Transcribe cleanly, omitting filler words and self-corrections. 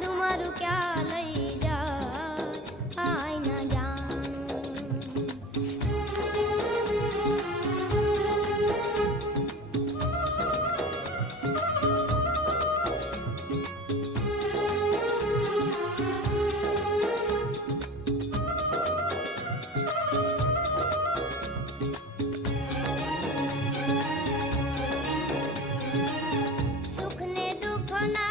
લાડુ મારું ક્યાં લઈ જા આઈ ન જાણું. સુખ ને દુઃખ ના